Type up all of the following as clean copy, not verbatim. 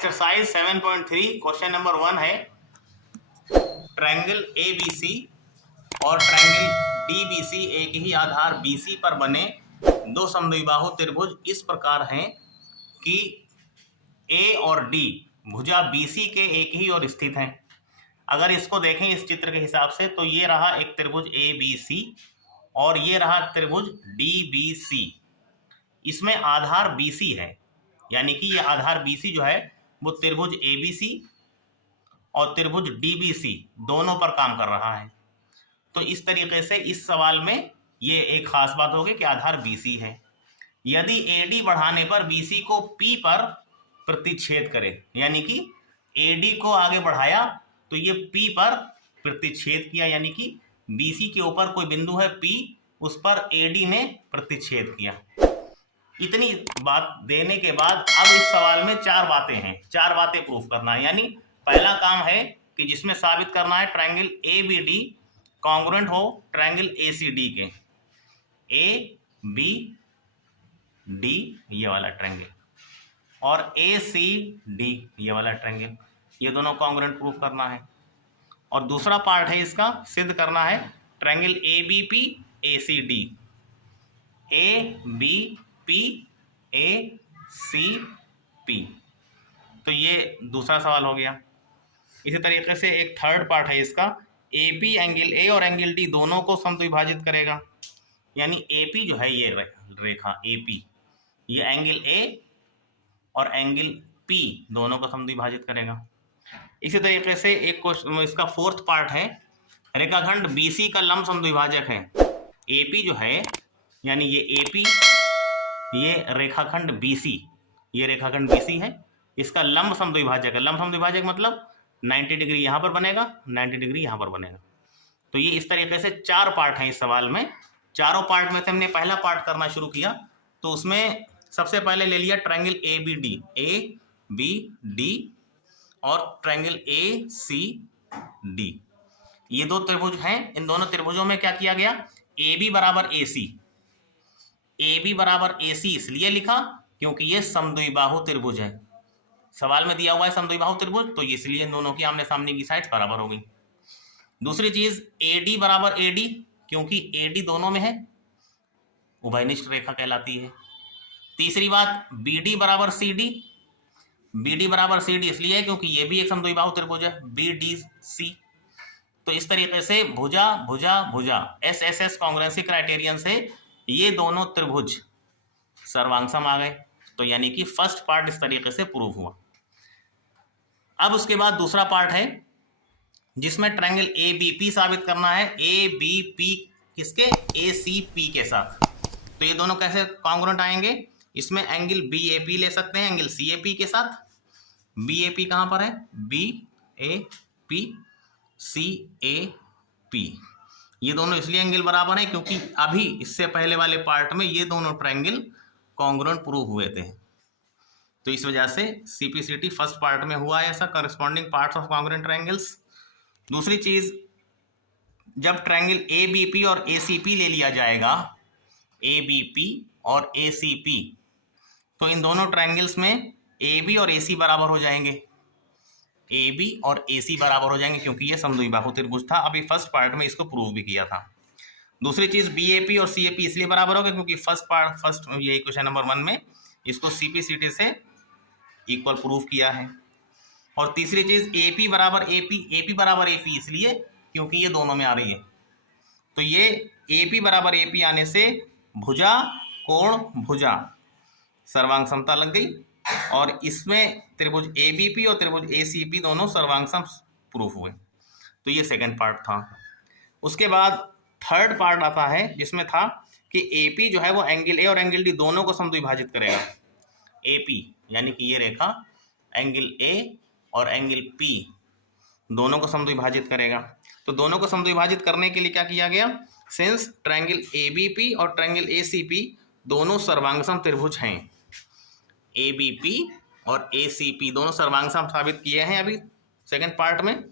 Exercise 7.3 question number 1 है triangle ABC और triangle DBC एक ही आधार BC पर बने दो समद्विबाहु त्रिभुज इस प्रकार हैं कि A और D भुजा BC के एक ही ओर स्थित हैं। अगर इसको देखें इस चित्र के हिसाब से तो ये रहा एक त्रिभुज ABC और ये रहा त्रिभुज DBC। इसमें आधार BC है, यानी कि ये आधार BC जो है वो त्रिभुज ABC और त्रिभुज DBC दोनों पर काम कर रहा है। तो इस तरीके से इस सवाल में ये एक खास बात होगी कि आधार BC है। यदि AD बढ़ाने पर BC को P पर प्रतिच्छेद करे, यानी कि AD को आगे बढ़ाया तो ये P पर प्रतिच्छेद किया, यानी कि BC के ऊपर कोई बिंदु है P, उस पर AD ने प्रतिच्छेद किया। इतनी बात देने के बाद अब इस सवाल में चार बातें हैं, चार बातें प्रूफ करना है। यानी पहला काम है कि जिसमें साबित करना है ट्रायंगल ABD कॉन्ग्रुएंट हो ट्रायंगल ACD के। ABD ये वाला ट्रायंगल और ACD ये वाला ट्रायंगल, ये दोनों कॉन्ग्रुएंट प्रूफ करना है। और दूसरा पार्ट है इसका सिद्ध करना है triangle ABP ACD, ABP ACP। तो ये दूसरा सवाल हो गया। इसी तरीके से एक थर्ड पार्ट है इसका, AP एंगल A और एंगल D दोनों को समद्विभाजित करेगा। यानी AP जो है ये रेखा AP, ये एंगल A और एंगल P दोनों को समद्विभाजित करेगा। इसी तरीके से एक क्वेश्चन इसका फोर्थ पार्ट है, रेखाखंड BC का लंब समद्विभाजक है। AP जो है यानी ये AP, ये रेखाखंड BC, ये रेखाखंड BC है, इसका लंब समद्विभाजक है। लंब समद्विभाजक मतलब 90 डिग्री यहाँ पर बनेगा, 90 डिग्री यहाँ पर बनेगा। तो ये इस तरीके से चार पार्ट हैं इस सवाल में। चारों पार्ट में से हमने पहला पार्ट करना शुरू किया तो उसमें सबसे पहले ले लिया ट्रायंगल ABD और ट्रायंगल ACD। ये दो त्रिभुज हैं, इन दोनों त्रिभुजों में क्या किया गया, AB बराबर AC। AB बराबर AC इसलिए लिखा क्योंकि ये समद्विबाहु त्रिभुज है। सवाल में दिया हुआ है समद्विबाहु त्रिभुज, तो इसलिए इन दोनों की आमने सामने की साइड्स बराबर हो गई। दूसरी चीज AD बराबर AD, क्योंकि AD दोनों में है, उभयनिष्ठ रेखा कहलाती है। तीसरी बात BD बराबर CD, BD बराबर CD इसलिए है क्योंकि ये भी एक समद्विबाहु त्रिभुज है, BDC। तो इस तरीके से भुजा भुजा भुजा SSS कॉन्ग्रुएंसी क्राइटेरियन से ये दोनों त्रिभुज सर्वांगसम आ गए। तो यानी कि फर्स्ट पार्ट इस तरीके से प्रूव हुआ। अब उसके बाद दूसरा पार्ट है जिसमें ट्रायंगल ABP साबित करना है। ABP किसके, ACP के साथ। तो ये दोनों कैसे कॉन्ग्रुएंट आएंगे, इसमें एंगल BAP ले सकते हैं एंगल CAP के साथ। BAP कहाँ पर है, BAP CAP, ये दोनों इसलिए एंगल बराबर हैं क्योंकि अभी इससे पहले वाले पार्ट में ये दोनों ट्रायंगल कॉन्ग्रुएंट प्रूव हुए थे। तो इस वजह से CPCT फर्स्ट पार्ट में हुआ है ऐसा, corresponding parts of congruent triangles. दूसरी चीज, जब ट्रायंगल ABP और ACP ले लिया जाएगा, ABP और ACP, तो इन दोनों ट्रायंगल्स में AB और AC बराबर हो जाएंगे, AB और AC बराबर हो जाएंगे क्योंकि ये समद्विबाहु त्रिभुज था। अभी फर्स्ट पार्ट में इसको प्रूव भी किया था। दूसरी चीज BAP और CAP इसलिए बराबर हो गए क्योंकि फर्स्ट ये क्वेश्चन नंबर 1 में इसको CPCT से इक्वल प्रूव किया है। और तीसरी चीज AP बराबर AP इसलिए क्योंकि ये दोनों में आ रही है। तो ये AP बराबर AP आने से भुजा कोण भुजा सर्वांग समता लग गई और इसमें त्रिभुज ABP और त्रिभुज ACP दोनों सर्वांगसम प्रूफ हुए। तो ये सेकंड पार्ट था। उसके बाद थर्ड पार्ट आता है जिसमें था कि AP जो है वो एंगल A और एंगल D दोनों को समद्विभाजित करेगा। AP यानी कि ये रेखा एंगल A और एंगल P दोनों को समद्विभाजित करेगा। तो दोनों को समद्विभाजित करने के लिए क्या किया गया, सिंस ट्रायंगल ABP और ट्रायंगल ACP दोनों सर्वांगसम त्रिभुज हैं, ABP और ACP दोनों सर्वांगसम साबित किए हैं अभी सेकंड पार्ट में।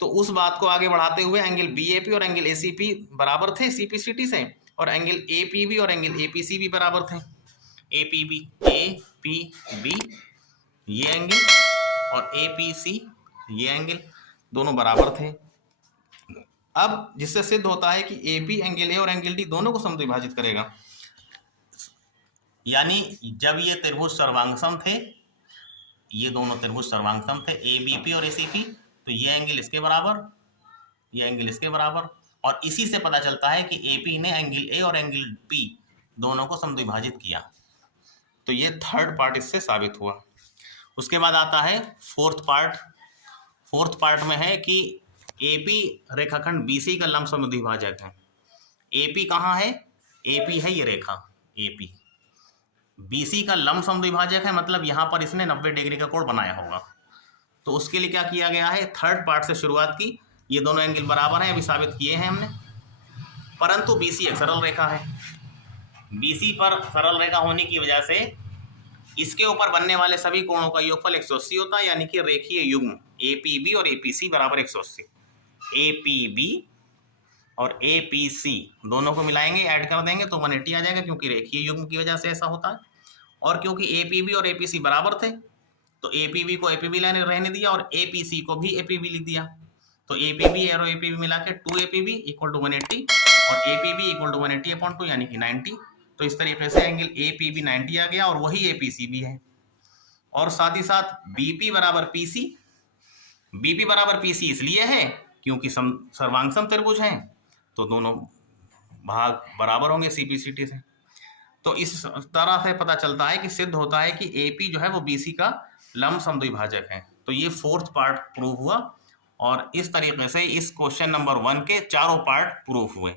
तो उस बात को आगे बढ़ाते हुए एंगल BAP और एंगल ACP बराबर थे CPCT से, और एंगल APB और एंगल APC भी बराबर थे। APB ये एंगल और APC ये एंगल दोनों बराबर थे। अब जिससे सिद्ध होता है कि AP एंगल A और एंगल D दोनों को समद्विभाजित करेगा, यानी जब ये त्रिभुज सर्वांगसम थे, ये दोनों त्रिभुज सर्वांगसम थे ABP और ACP, तो ये एंगल इसके बराबर, ये एंगल इसके बराबर, और इसी से पता चलता है कि AP ने एंगल A और एंगल P दोनों को समद्विभाजित किया। तो ये थर्ड पार्ट इससे साबित हुआ। उसके बाद आता है फोर्थ पार्ट। फोर्थ पार्ट में है कि AP रेखाखंड BC का लंब समद्विभाजक है। AP कहाँ है? AP है ये रेखा AP, BC का लंब समद्विभाजक है, मतलब यहाँ पर इसने 90 डिग्री का कोण बनाया होगा। तो उसके लिए क्या किया गया है, थर्ड पार्ट से शुरुआत की। ये दोनों एंगल बराबर हैं, अभी साबित किए हैं हमने, परंतु BC एक सरल रेखा है। BC पर सरल रेखा होने की वजह से इसके ऊपर बनने वाले सभी कोणों का योगफल 180 होता है, यानी कि रेखीय युग्म APB और APC बराबर 180। APB और APC दोनों को मिलाएंगे, ऐड कर देंगे तो 180 आ जाएगा, क्योंकि रेखीय युग्म की वजह से ऐसा होता है। और क्योंकि APB और APC बराबर थे, तो APB को APB रहने दिया और APC को भी APB लिख दिया। तो APB और APB मिला के 2APB इक्वल टू 180 और APB इक्वल टू 180/2 यानी कि 90। तो इस तरीके से एंगल APB 90 आ गया और वही APC भी है। और साथ ही साथ BP बराबर PC, BP बराबर PC इसलिए है क्योंकि सर्वांगसम त्रिभुज हैं, तो दोनों भाग बराबर होंगे CPCT से। तो इस तरह से पता चलता है कि सिद्ध होता है कि AP जो है वो BC का लंब समद्विभाजक है। तो ये फोर्थ पार्ट प्रूव हुआ और इस तरीके से इस क्वेश्चन नंबर 1 के चारों पार्ट प्रूफ हुए।